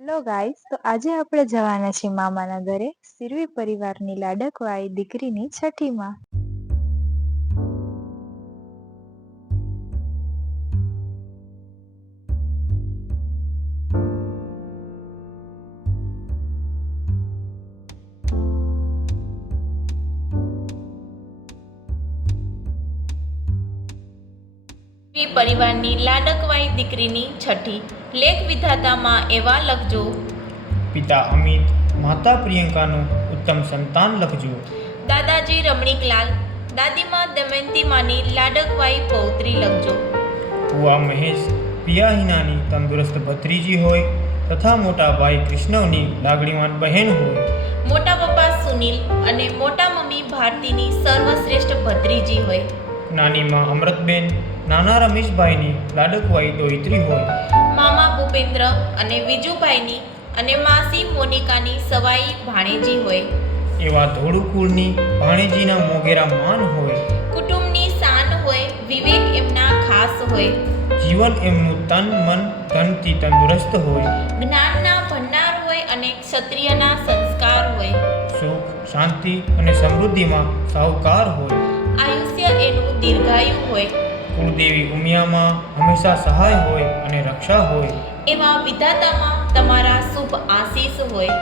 Hello guys, તો આજે આપણે જવાના છીએ મામાના ઘરે સિરવી પરિવારની લાડકવાઈ દીકરીની છઠ્ઠીમાં. પરિવારની લાડકવાઈ દીકરીની છઠ્ઠી. લેખ વિધાતામાં એવા લખજો. પિતા અમિત, માતા પ્રિયંકાનું ઉત્તમ સંતાન લખજો. દાદાજી રમણીકલાલ, દાદીમાં દમયંતીમાની લાડકવાઈ પૌત્રી લખજો. ફુવા મહેશ, પિયા હિનાની તંદુરસ્ત ભત્રીજી હોય તથા મોટા ભાઈ કૃષ્ણવની લાગણીવાન બહેન હોય. મોટા પપ્પા સુનિલ અને મોટા મમ્મી ભારતીની સર્વશ્રેષ્ઠ ભત્રીજી હોય. નાની માં અમૃતબેન નાના રમેશભાઈની લાડકવાઈ દોહિત્રી હોય. મામા ભૂપેન્દ્ર અને વિજુભાઈની અને માસી મોનિકાની સવાઈ ભાણેજી હોય. એવા ધોળુ કુળની ભાણેજીના મોગેરા માન હોય. કુટુંબની શાન હોય, વિવેક એમના ખાસ હોય. જીવન એમનું તન મન ધનથી તંદુરસ્ત હોય. જ્ઞાનના ભંડાર હોય અને ક્ષત્રિયના સંસ્કાર હોય. સુખ, શાંતિ અને સમૃદ્ધિમાં સાહુકાર હોય. આયુષ્ય એનું દીર્ઘાયુ હોય. કુળદેવી ઉમિયામાં હંમેશા સહાય હોય અને રક્ષા હોય. એવા વિધાતામાં તમારા શુભ આશીષ હોય.